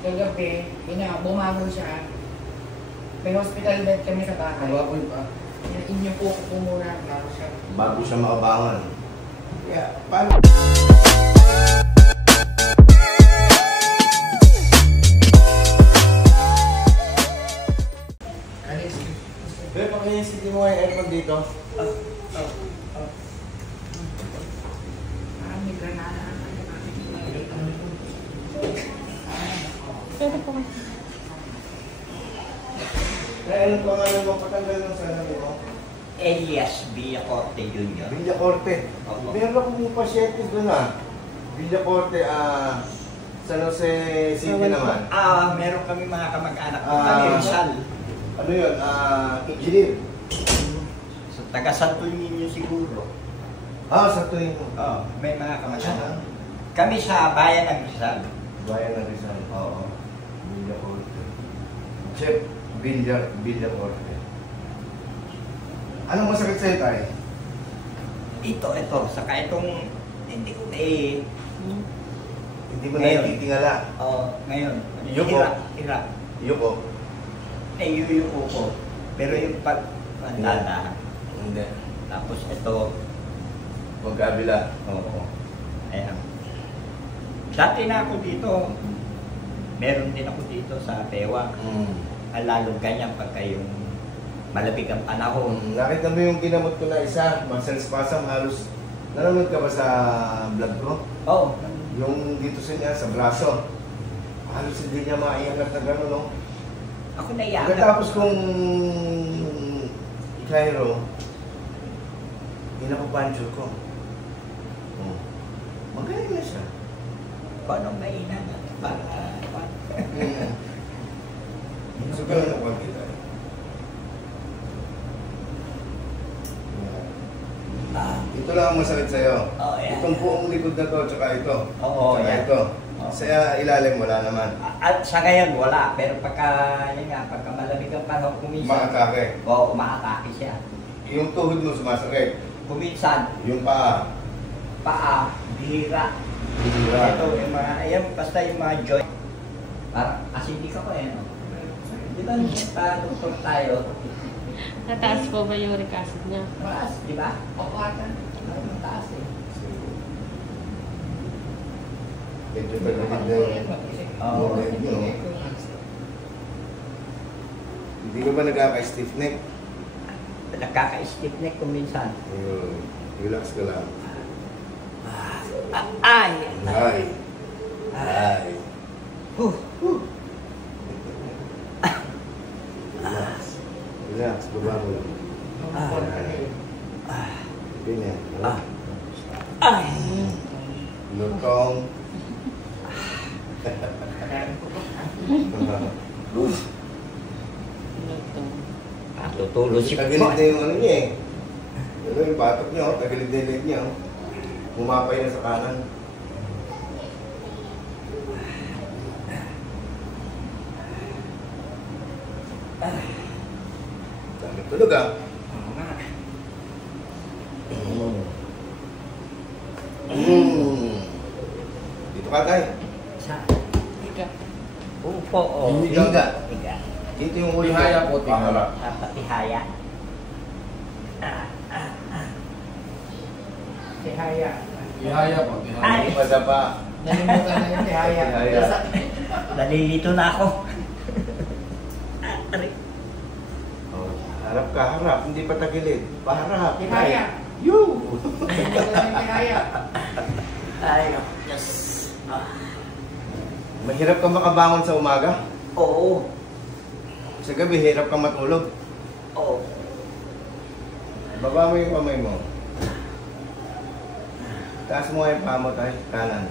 Kagabi, bumago siya. May hospital bed kami sa bahay. Baboy pa. Inyo po ko muna Bago siya makabangon. Kaya, paano? Pero pakinisip mo yung aircon dito. May granada. Pwede po. Kaya anong pangalan mo? Patanggal ng salamin mo? Elias Villacorte Jr. Villacorte. Meron akong pasyentes doon Villacorte, San Jose City naman. Meron kami mga kamag-anak ko kami, Rizal. Ano yun? Engineer. So, taga Santo Niño siguro. Sa tuwing mo. May mga kamag-anak. Kami sa bayan ng Rizal. Bayan ng Rizal. Oo. Villacorte. Chef Villacorte. Anong masakit sa'yo, Tay? Ito. Saka itong, hindi ko Hindi mo Ngayon. nakikitingala. Ngayon. Yuko. Hirap. Yuko. Yuyuko ko. Pero yung pag-dada. Hindi. Tapos ito, Magkabila. oo. Ayan. Dati na ako dito. Meron din ako dito sa Pewa. Lalo ganyan pagka yung malamig ang panahon. Nakita mo yung ginamot ko na isa, muscle spasm, halos nanonood ka ba sa vlog ko? Oo. Yung dito sa niya, sa braso. Halos hindi niya maiangat na gano'n, no? Ako naiyak. Pagkatapos kong Cairo, pinapapancho ko. Magaling na siya. Paano mainan? Siguro na huwag kita. Ito lang ang masakit sa'yo. Yan. Itong buong likod na to, tsaka ito. Oo, tsaka yan. ito. Sa ilalim, wala naman. At sa ngayon, wala. Pero pagka malamig ang panahon, kuminsan. Maatake. Oo, umaatake siya. Yung tuhod mo sumasakit. Kuminsan, Yung paa. paa, bihira. Bihira. Ito, yung mga, basta yung mga joint. Parang, acidic ako no? Di ba, doktor tayo? Nataas po ba yung uric acid niya? Mataas, di ba? Oo, ata. Mataas Medyo pagkakit na Oo. Hindi ka ba nagkaka-stiff neck? Nagkaka-stiff neck kuminsan. Relax ka lang. Ay! Ay. Huh. Relax. Relax. Baba mo lang. Ganyan. Ay! Lutong. Tutulog si Tagilid na yung ano niya yung batok niya, tagilid na yung leg niya. Humapay na sa kanan. Dami tulog Dito ka tayo. Higa. Upo, Higa. Higa. Dito yung huli Tihaya po, Pangarap. Patihaya. Tihaya. Ihaya po, ihaya. Ay! Hindi madapa. Nalimutan na yung tihaya. Tihaya. Nalilito na ako. Aray. Harap ka, harap. Hindi pa tagilid. Paharap. Tihaya. You! Nalimutan na yung tihaya. Ay, yes. Mahirap ka makabangon sa umaga. Oo. Sa gabi, hirap ka matulog. Oo. Baba mo yung kamay mo. Taas mo nga yung paa mo tayo. Kanan.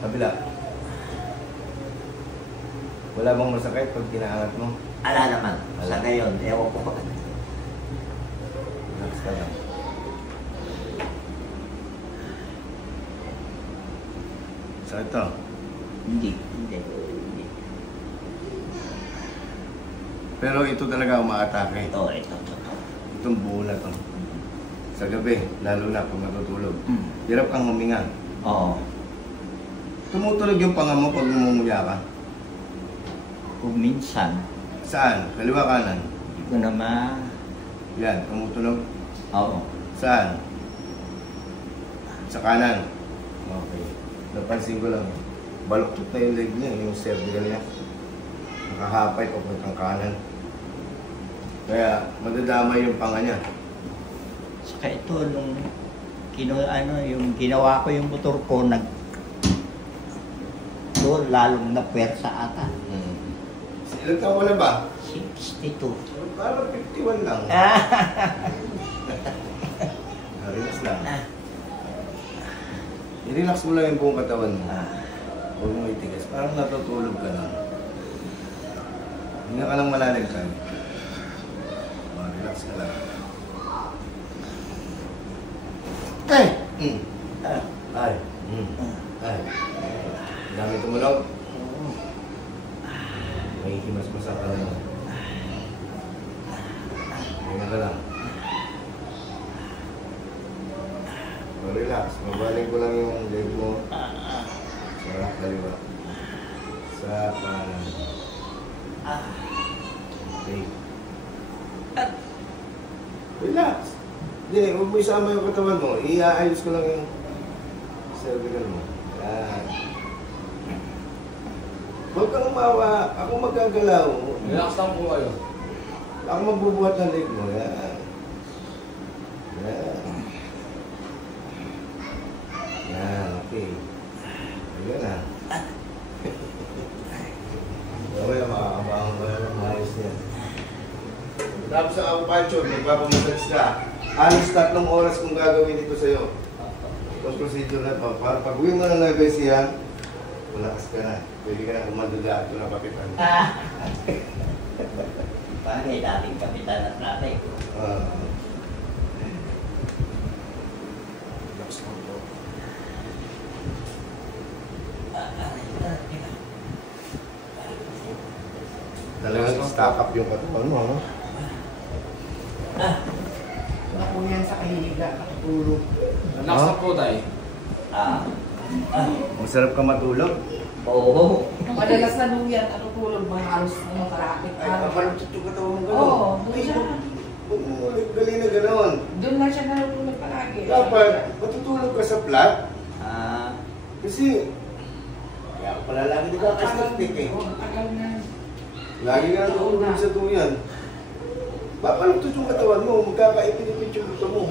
Kabila. Wala bang masakit pag kinaangat mo? Ala naman. Sa ngayon, ewan ko. Relax ka lang. Sakit to. Hindi. Pero ito talaga umaatake. Ito. Itong buo na to. Sa gabi, lalo na kung natutulog. Hirap kang huminga. Oo. Tumutulog yung panga mo pag umumuya ka. kung minsan. Saan? Kaliwa kanan? Hindi ko na Yan, tumutunog. Oo. Saan? Sa kanan. Okay. Napansin ko lang. Baluktot na yung leg niya, yung cervical niya. Nakahapay papuntang kanan. Kaya madadamay yung panga niya. Saka ito, nung yung ginawa ko yung motor ko, doon lalong na pwersa ata. Ilang taon ka na ba? 62. Parang 51 lang. Relax lang. I-relax mo lang yung buong katawan mo. Huwag mo itigas. Parang natutulog ka na. Hinga ka lang malalim ka. Relax ka lang. Ay! Ay! Ay! Dami tumulog. May himas-masa ka lang. Hinga ka lang. Relax. Mabaling ko lang yung leg mo. Sa kaliwa. Sa kanan. Okay. Relax. Hindi, huwag mo isama yung katawan mo. Iaayos ko lang yung cervical mo. Yan. Huwag kang umawa. Ako magagalaw. Relax lang po kayo. Ako magbubuhat ng leg mo. Yan. Yan. Yan, okay. Ayan na. Mamaya makakabangan mo na ng maayos niya. Tapos sa acupuncture, magpapamassage ka. Alos 3 oras kung gagawin ito sa'yo. Itong procedure na ito. Para pag uwi mo na nagay siya, malakas ka na. Pwede ka na kumanduda ito na kapitan. Bagay, dating kapitan at natay ko. Relax mo po. Talagang stack up yung katawan mo, no? Ako yan sa kahiga, nakatulog. Relax lang po tayo. Masarap ka matulog. Oo. Madalas na nung yan, natutulog mga halos kalapit. Ay, kabaluktot yung katawan mo gano'n. Oo, doon siya. Huwag mo ulit gali na gano'n. Doon na siya natutulog palagi. Dapat, matutulog ka sa flat. Ah, Kasi, kaya ako pala lagi nagkakastaktik eh. Oo, tagal na. Lagi nga natutulog sa tuyan. Papaluktot yung katawan mo, magkakaipit-ipit yung buto mo.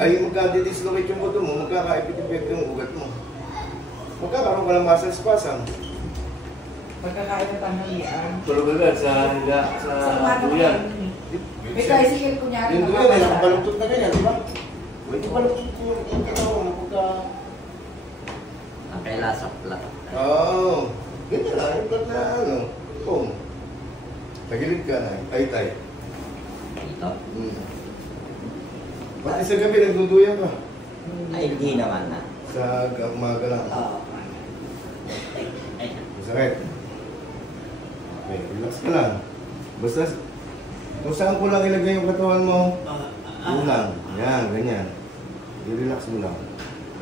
Ay, magkadidislocate yung buto mo, magkakaipit-ipit yung ugat mo. Magkakaroon ka ng muscle spasm. Pagkakain ng tanghalian. Tulog agad sa higa, sa umaga tuyan. May tricycle kunyari. Yung tuyan eh, baluktot na ganyan, di ba? Pwede baluktot yung katawan mo pagka... kaya sa plat. Oo. Ganyan lang, yung plat na ano. Kung. Tagilid ka na, tay-tay. Ito? Pati sa gabi, nagduduyan ka. Ay, hindi naman na. Sa umaga lang. Oo. Masakit. Okay, relax ka lang. Basta, kung saan ko lang ilagay yung katawan mo, yun lang. Yan, ganyan. I-relax mo lang.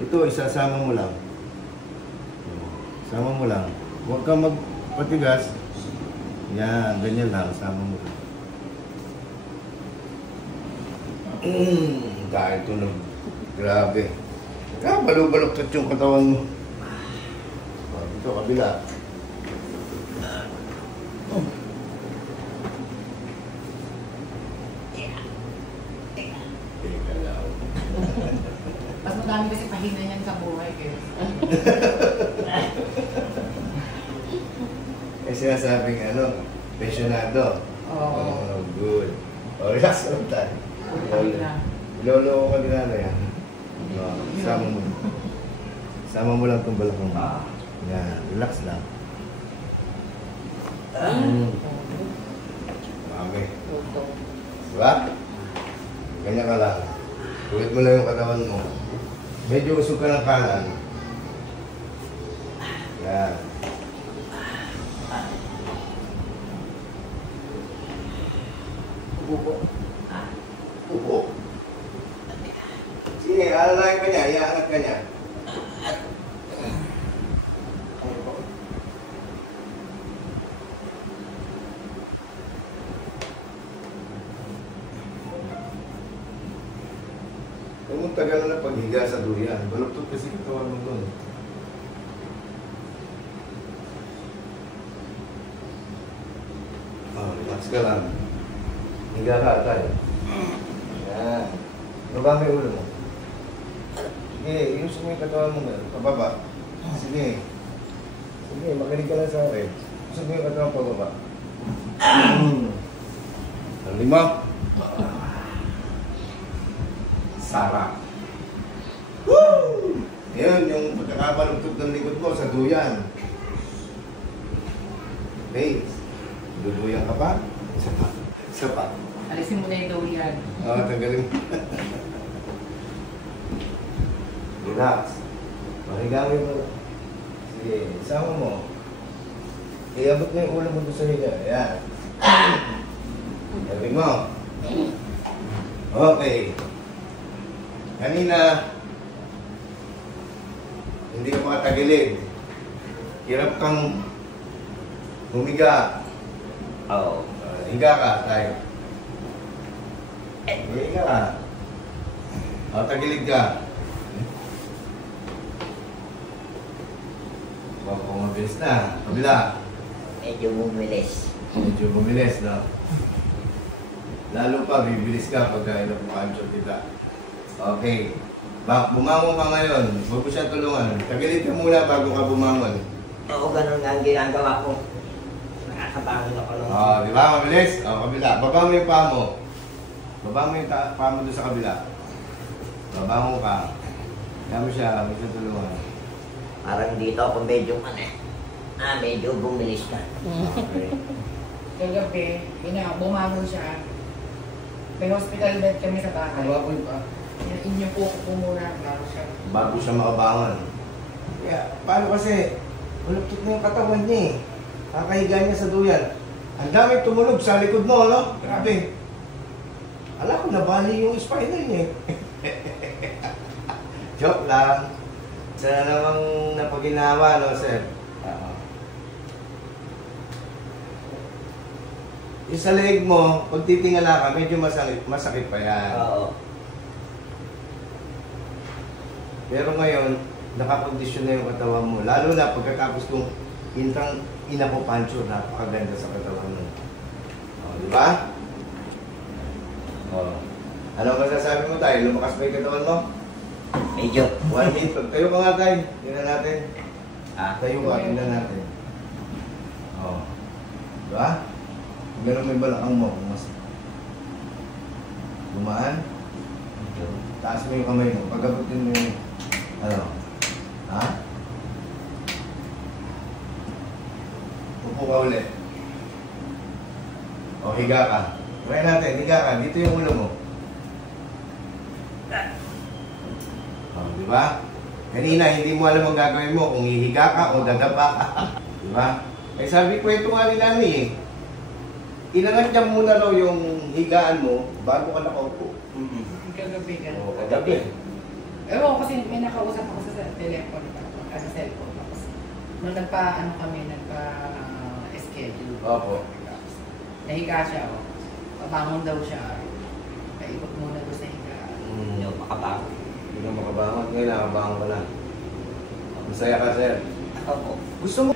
Ito, isasama mo lang. Sama mo lang. Huwag kang magpatigas. Yan, ganyan lang. Sama mo lang. Dahil tunog. Grabe. Kaya balok-baloktot yung katawan mo. Ito, kabila. Teka lang. Mas madami kasi pahinga niyan sa buhay. Eh sinasabing ano, pensionado. Oo. Oh, good. O, relax lang tayo. Ilolo ko kanina na yan. Sama mo. Sama mo lang itong balakang mo. Yan, relax lang. Mami. Diba? Ganyan ka lang. Ulit mo lang yung katawan mo. Medyo usog ka ng kanan. Yan. Upo. Upo. Sige, alalayan ka niya. Iaangat ka niya. mong tagal na paghiga sa duyan. Baluktot kasi katawan mo doon. Relax ka lang. Higa ka, tayo. Yan. Baba mo yung ulo mo. Sige, iusok mo yung katawan mo ngayon. Pababa. Sige. Sige, makinig ka lang sa akin. Iusok mo yung katawan pababa. Ang lima. Sarap. Woo! Yan, yung pagkakabalugtog ng likod mo sa duyan. Okay. Duduyan ka pa? Isa pa. Isa pa. Alisin mo na yung daw yan. Oo, tanggalin mo. Relax. Mahigawin mo. Sige, isama mo. Iabot mo yung ulo mo doon sa higa. Ayan. Sabi mo. Okay. Kanina, hindi ka makatagilid. Hirap kang humiga. Oo. Higa ka, tayo. Higa ka. O, tagilid ka. Kung mabilis na. Kabila. Medyo bumilis. Medyo bumilis, no? Lalo pa, bibilis ka pagka inapukancho kita. Okay. Bumangon ka ngayon. Huwag mo siya tulungan. Tagilid ka muna bago ka bumangon. Oo, ganun nga ang ginagawa ko. Nakakabangon ako lang. Di ba? Mabilis? Kabila. Baba mo yung paa mo. Baba mo yung paa mo doon sa kabila. Baba mo ka. Kaya mo siya. Huwag siya tulungan. Parang dito ako medyo medyo bumilis na. Okay. Kagabi, bumangon siya. May hospital bed kami sa bahay. Kababoy pa. Inyo po ko muna bago siya. Bago siya makabangon. Kaya, paano kasi? Uluptot na yung katawan niya eh. Kakahiga niya sa duyan. Ang dami tumulog sa likod mo, no? Grabe. Alam ko, nabali yung spinal niya eh. Joke lang. Sana namang napaginawa, no, sir? Yung sa leg mo, pag titingala ka, medyo masakit pa yan. Oo. Pero ngayon, nakakondisyon na yung katawan mo. Lalo na pagkatapos kong inakupancho, napakaganda sa katawan mo. Di ba? Ano masasabi mo tayo? Lumakas ba yung katawan mo? Medyo. 1 minute. Tayo ka nga tayo. Tingnan natin. Tayo ka, tingnan natin. Di ba? Meron may balakang mo. Mas gumaan. Taas mo yung kamay mo. Pag-abutin mo yung upo ka ulit. O, higa ka. Try natin, higa ka. Dito yung ulo mo. Di ba? Kanina, hindi mo alam ang gagawin mo kung hihiga ka o dadaba ka. Di ba? Eh sabi, kwento nga ni Nani eh. Inangat niya muna raw yung higaan mo bago ka nakaupo. Kagabi ka. O, kagabi. Ewan ko kasi may nakausap ako sa telephone, sa cellphone. Tapos, nung schedule. Opo. Nahiga siya, pabangon daw siya. Paikot muna doon sa higaan. Hindi ako makabangon. Hindi ka makabangon. Ngayon, nakabangon ka na. Masaya ka, sir. Ako po. Gusto mo?